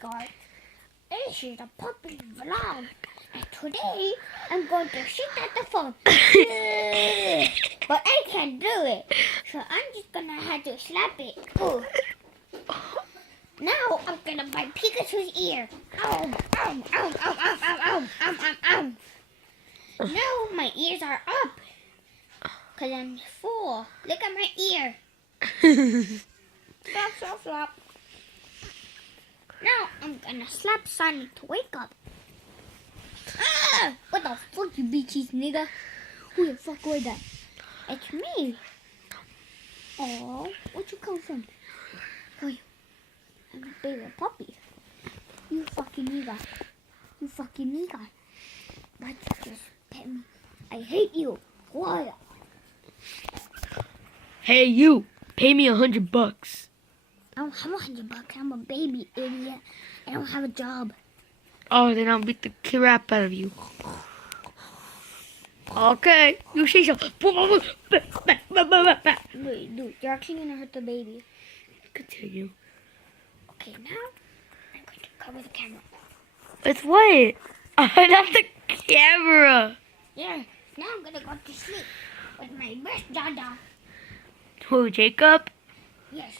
guys, this is a puppy vlog, and today I'm going to sit at the phone, but I can't do it, so I'm just gonna have to slap it. Ooh. Now I'm gonna bite Pikachu's ear. Ow, ow, ow, ow, ow, ow, ow, ow, ow, ow. Now my ears are up, cause I'm full. Look at my ear. Slap, slap, slap. Now I'm gonna slap Sonic to wake up. Ah! What the fuck, you bitches, nigga? Who the fuck was that? It's me. Oh, where'd you come from? Oh, I'm a baby puppy. You fucking nigga. You fucking nigga. Why'd you just pet me? I hate you. Why? Hey, you. Pay me $100. I don't have $100. I'm a baby, idiot. I don't have a job. Oh, then I'll beat the crap out of you. Okay, you say so. Wait, dude, you're actually gonna hurt the baby. Continue. Okay, now I'm going to cover the camera. It's what? Not the camera. Yeah, now I'm gonna go to sleep with my best dada. Who, Jacob? Yes.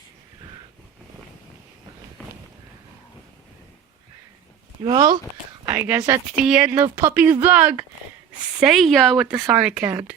Well, I guess that's the end of Puppy's vlog. See ya with the Sonic hand.